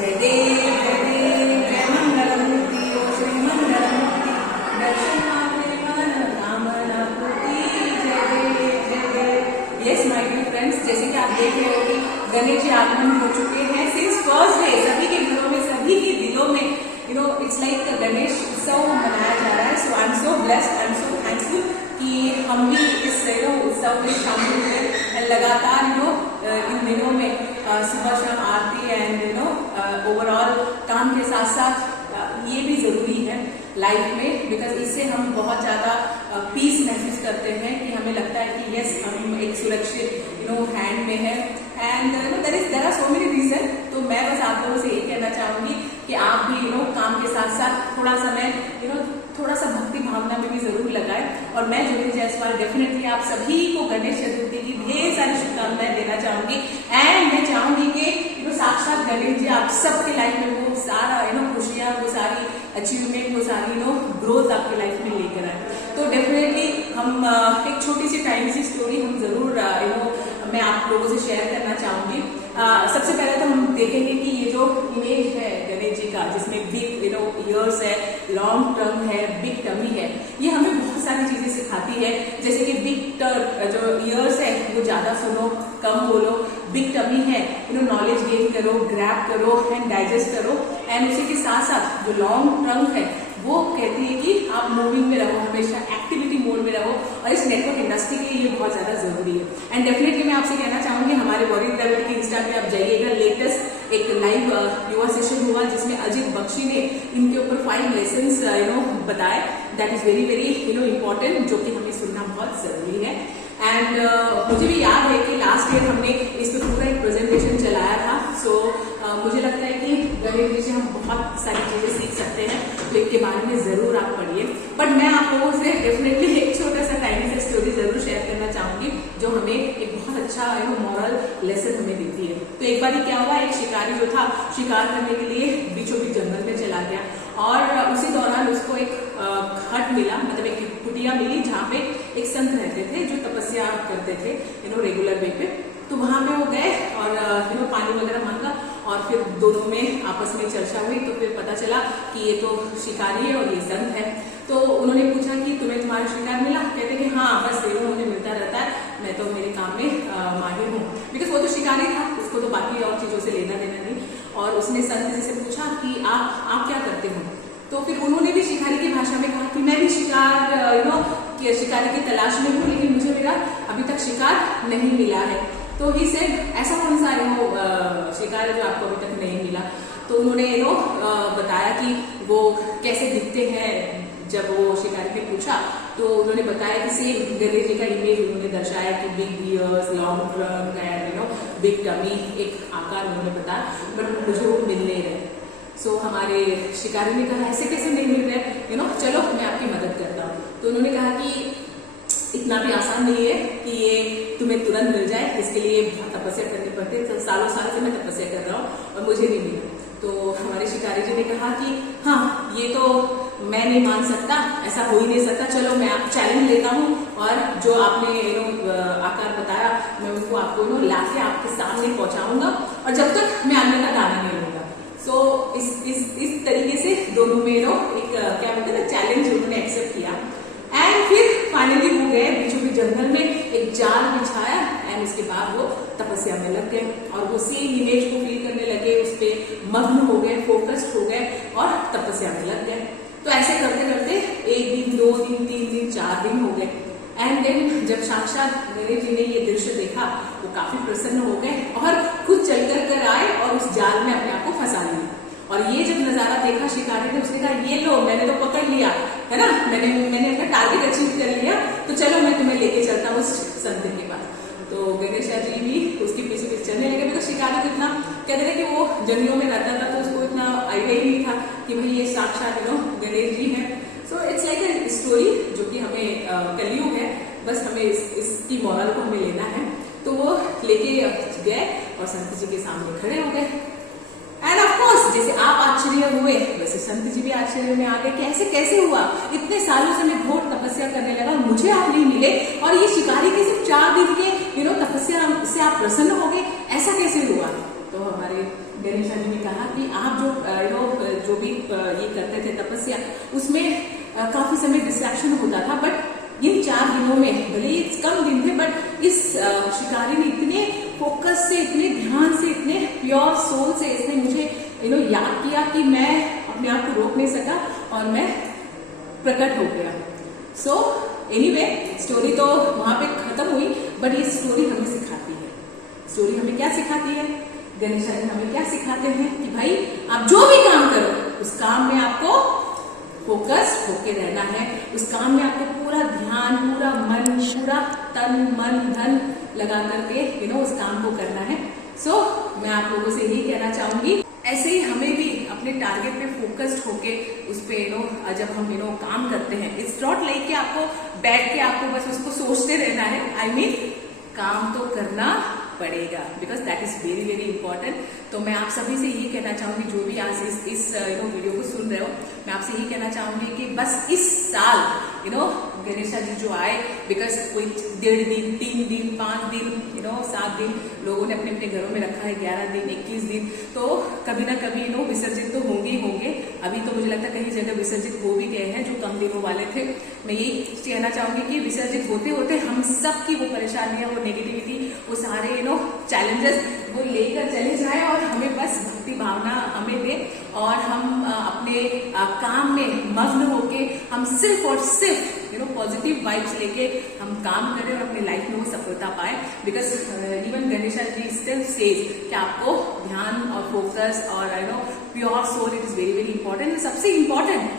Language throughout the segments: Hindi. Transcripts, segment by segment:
जय देव जय मंगलमूर्ति ओ श्री मंगलमूर्ति दर्शन मात्रे मन कामना पूर्ति जय देव। यस माय डियर फ्रेंड्स, जैसे कि आप देख रहे हो कि गणेश जी आगमन हो चुके हैं सिंस फर्स्ट डे। सभी के घरों में, सभी के दिलों में इट्स लाइक गणेश उत्सव मनाया जा रहा है। So I am so blessed, I am so thankful कि हम भी इस उत्सव में शामिल हुए। लगातार इन दिनों में सुबह शाम आरती एंड ओवरऑल काम के साथ साथ ये भी जरूरी है लाइफ में, बिकॉज इससे हम बहुत ज्यादा पीस महसूस करते हैं कि हमें लगता है कि यस हम एक सुरक्षित हैंड में है। And there are so many reason. तो मैं बस आप लोगों से ये कहना चाहूंगी कि आप भी काम के साथ साथ थोड़ा समय थोड़ा सा भक्ति भावना में भी जरूर लगाए। और मैं ज्योति जायसवाल डेफिनेटली आप सभी को गणेश चतुर्थी की ढेर सारी शुभकामनाएं देना चाहूंगी। एंड मैं चाहूंगी कि साक्षात गणेश जी आप सबके लाइफ में वो सारा खुशियां, वो सारी अचीवमेंट, वो सारी ग्रोथ आपकी लाइफ में लेकर आए। तो डेफिनेटली हम एक छोटी सी टाइम सी स्टोरी हम जरूर मैं आप लोगों से शेयर करना चाहूंगी। सबसे पहले तो हम देखेंगे कि ये जो इमेज है गणेश जी का, जिसमें बिग ईयर्स है, लॉन्ग टर्म है, बिग टमी है, ये हमें बहुत सारी चीजें सिखाती है। जैसे कि बिग जो ईयर्स है वो ज्यादा सुनो, कम बोलो। बिग टमी है नॉलेज गेन करो, ग्रैब करो एंड डाइजेस्ट करो। एंड उसी के साथ साथ जो लॉन्ग टर्म है वो कहती है कि आप मूविंग में रहो, हमेशा एक्टिविटी मोड में रहो। और इस नेटवर्क इंडस्ट्री के लिए ये बहुत ज्यादा जरूरी है। एंड डेफिनेटली मैं आपसे कहना चाहूंगी हमारे वॉरियर ग्रेविटी के इंस्टा पे आप जाइएगा। लेटेस्ट एक लाइव युवा सेशन हुआ जिसमें अजीत बख्शी ने इनके ऊपर 5 लेसन्स बताए। That is very very important, जो कि हमें सुनना बहुत जरूरी है। एंड मुझे भी याद है कि लास्ट ईयर हमने इस पर पूरा एक प्रेजेंटेशन चलाया था। सो मुझे लगता है कि गणेश जी से हम बहुत सारी चीजें सीख सकते हैं, तो इनके बारे में जरूर आप पढ़िए। बट मैं आप लोगों से डेफिनेटली एक छोटा सा टाइनी सा स्टोरी जरूर शेयर करना चाहूंगी जो हमें एक बहुत अच्छा मॉरल लेसन हमें देती है। तो एक बार क्या हुआ, एक शिकारी जो था शिकार करने के लिए बीचों बीच जंगल में चला गया। और उसी दौरान उसको एक हट मिला, मतलब एक कुटिया मिली जहाँ पे एक संत रहते थे जो तपस्या करते थे रेगुलर वे पे। तो वहां पे वो गए और पानी वगैरह मांगा और फिर दोनों में आपस में चर्चा हुई। तो फिर पता चला कि ये तो शिकारी है और ये संत है। तो उन्होंने पूछा कि तुम्हें तुम्हारा शिकार मिला? कहते कि हाँ बस मुझे मिलता रहता है, मैं तो मेरे काम में माहिर हूँ। बिकॉज वो तो शिकारी था, उसको तो बाकी और चीजों से लेना देना नहीं। और उसने संत जी से पूछा कि आप क्या करते हो? तो फिर उन्होंने भी शिकारी की भाषा में कहा कि मैं भी शिकारी की तलाश में हूँ, लेकिन मुझे मेरा अभी तक शिकार नहीं मिला है। तो ही से ऐसा कौन सा शिकार है जो आपको अभी तक नहीं मिला? तो उन्होंने बताया कि वो कैसे दिखते हैं। जब वो शिकारी ने पूछा तो उन्होंने बताया कि सेम गणेश जी का इमेज उन्होंने दर्शाया कि big ears, long trunk and big tummy, एक आकार उन्होंने बताया। बट मुझे वो मिल नहीं रहे। सो हमारे शिकारी ने कहा ऐसे कैसे नहीं मिल रहे, चलो मैं आपकी मदद करता हूँ। तो उन्होंने कहा कि इतना भी आसान नहीं है कि ये तुम्हें तुरंत मिल जाए, इसके लिए बहुत तपस्या करनी पड़ती है। तो सालों साल से मैं तपस्या कर रहा हूँ और मुझे नहीं मिला। तो हमारे शिकारी जी ने कहा कि हाँ ये तो मैं नहीं मान सकता, ऐसा हो ही नहीं सकता, चलो मैं आप चैलेंज लेता हूँ और जो आपने आकार बताया मैं उनको आपको लाके आपके सामने पहुंचाऊंगा और जब तक मैं अन्य का दाना नहीं लूंगा। सो इस तरीके से दोनों में एक क्या बोलते हैं चैलेंज उन्होंने एक्सेप्ट किया। एंड फिर फाइनली वो गए बीचों बीच जंगल में, एक जाल बिछाया एंड उसके बाद वो तपस्या में लग गए और वो सेम इमेज को फील करने लगे, उस पर मग्न हो गए, फोकस्ड हो गए और तपस्या में लग गए। तो ऐसे करते करते 1 दिन, 2 दिन, 3 दिन, 4 दिन हो गए। एंड देन जब साक्षात गणेश जी ने ये दृश्य देखा वो काफी प्रसन्न हो गए और खुद चल कर आए और उस जाल में अपने आप को फंसा लिया। और ये जब नजारा देखा शिकारी ने, उसने कहा ये लो मैंने तो पकड़ लिया है ना, मैंने अपना टारगेट अचीव कर लिया, तो चलो मैं तुम्हें लेके चलता हूँ उस संत के पास। तो गणेश जी भी उसके पीछे पीछे चलने लगे। बिकॉज शिकारी को इतना कहते थे कि वो जंगलों में रहता था, तो उसको इतना आइडिया ही नहीं था कि भाई ये साक्षात गणेश जी है। So it's like a story जो कि हमें कलयुग है, बस हमें इसकी मॉरल को हमें लेना है। तो वो लेके गए और संत जी के सामने खड़े हो गए। एंड ऑफ कोर्स जैसे आप आश्चर्य हुए वैसे संत जी भी आश्चर्य में आ गए कि ऐसे कैसे हुआ, इतने सालों से मैं घोर तपस्या करने लगा और मुझे आप नहीं मिले, और ये शिकारी के सिर्फ 4 दिन के तपस्या से आप प्रसन्न हो गए, ऐसा कैसे हुआ? तो हमारे गणेश जी ने कहा कि आप जो भी ये करते थे तपस्या, उसमें काफी समय डिस्ट्रैक्शन होता था, बट इन 4 दिनों में भले ही कम दिन थे, बट इस शिकारी ने इतने फोकस से, इतने ध्यान से, इतने प्योर सोल से इसने मुझे याद किया कि मैं अपने आप को रोक नहीं सका और मैं प्रकट हो गया। सो एनीवे, स्टोरी तो वहां पे खत्म हुई, बट ये स्टोरी हमें सिखाती है। स्टोरी हमें क्या सिखाती है? गणेशा जी हमें क्या सिखाते हैं कि भाई आप जो भी काम करो, उस काम में आपको फोकस होके रहना है, उस काम में आपको पूरा ध्यान, पूरा मन, पूरा तन मन धन लगा करके उस काम को करना है। सो मैं आप लोगों से यही कहना चाहूंगी, ऐसे ही हमें भी अपने टारगेट पे फोकस्ड होके उस पे जब हम काम करते हैं, इट्स नॉट लाइक कि आपको बैठ के आपको बस उसको सोचते रहना है। I mean, काम तो करना पड़ेगा, because that is very very important. तो मैं आप सभी से यही कहना चाहूंगी, जो भी आज इस वीडियो को सुन रहे हो, मैं आपसे यही कहना चाहूंगी कि बस इस साल गणेशा जी जो आए, बिकॉज कोई 1.5 दिन, 3 दिन, 5 दिन, 7 दिन लोगों ने अपने अपने घरों में रखा है, 11 दिन, 21 दिन, तो कभी ना कभी विसर्जित तो होंगे ही होंगे। अभी तो मुझे लगता है कई जगह विसर्जित हो भी गए हैं जो कम दिनों वाले थे। मैं यही कहना चाहूंगी कि विसर्जित होते होते हम सब की वो परेशानियां, वो नेगेटिविटी, वो सारे चैलेंजेस वो लेकर चले जाए और हमें बस भक्ति भावना हमें दे और हम अपने काम में मग्न होके हम सिर्फ और सिर्फ पॉजिटिव वाइब्स लेके हम काम करें और अपनी लाइफ में वो सफलता पाए। Because even Ganesha ji still says कि आपको ध्यान और फोकस और pure soul, it is very very important. सबसे इंपॉर्टेंट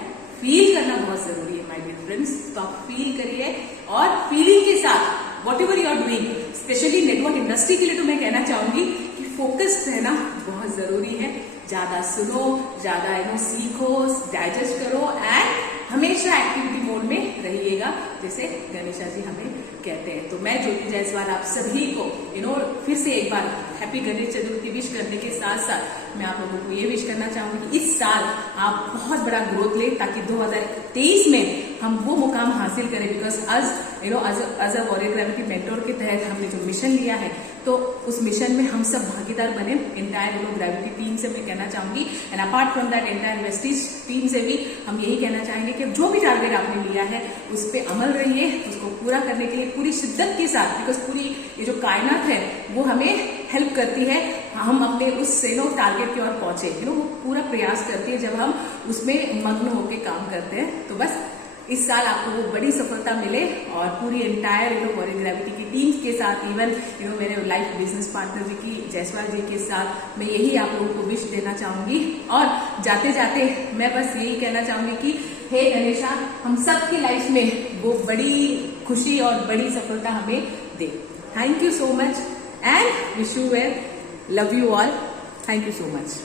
फील करना बहुत जरूरी है माय डियर फ्रेंड्स। तो आप फील करिए और फीलिंग के साथ whatever you are doing, specially network industry के लिए तो मैं कहना चाहूंगी कि फोकस्ड रहना बहुत जरूरी है। ज्यादा सुनो, ज्यादा सीखो, डाइजेस्ट करो एंड हमेशा एक्टिविटी मोड में रहिएगा, जैसे गणेशा जी हमें कहते हैं। तो मैं ज्योति जायसवाल आप सभी को फिर से एक बार हैप्पी गणेश चतुर्थी विश करने के साथ साथ मैं आप लोगों को ये विश करना चाहूंगी कि इस साल आप बहुत बड़ा ग्रोथ ले, ताकि 2023 में हम वो मुकाम हासिल करें। Because as a warrior gravity mentor के तहत हमने जो मिशन लिया है, तो उस मिशन में हम सब भागीदार बने। एंटायर ग्रेविटी टीम से मैं कहना चाहूंगी and apart from that entire Vestige team से भी हम यही कहना चाहेंगे कि जो भी टारगेट आपने लिया है उस पर अमल रहिए, उसको पूरा करने के लिए पूरी शिद्दत के साथ, बिकॉज पूरी ये जो कायनात है वो हमें हेल्प करती है, हम अपने उस टारगेट की ओर पहुंचे, वो पूरा प्रयास करती है जब हम उसमें मग्न होकर काम करते हैं। तो बस इस साल आपको वो बड़ी सफलता मिले और पूरी एंटायर वॉरियर ग्रेविटी की टीम के साथ, इवन मेरे लाइफ बिजनेस पार्टनर जी की जायसवाल जी के साथ मैं यही आप लोगों को विश देना चाहूंगी। और जाते जाते मैं बस यही कहना चाहूंगी कि हे गणेशा, हम सब की लाइफ में वो बड़ी खुशी और बड़ी सफलता हमें दे। Thank you so much and wish you well, love you all, thank you so much.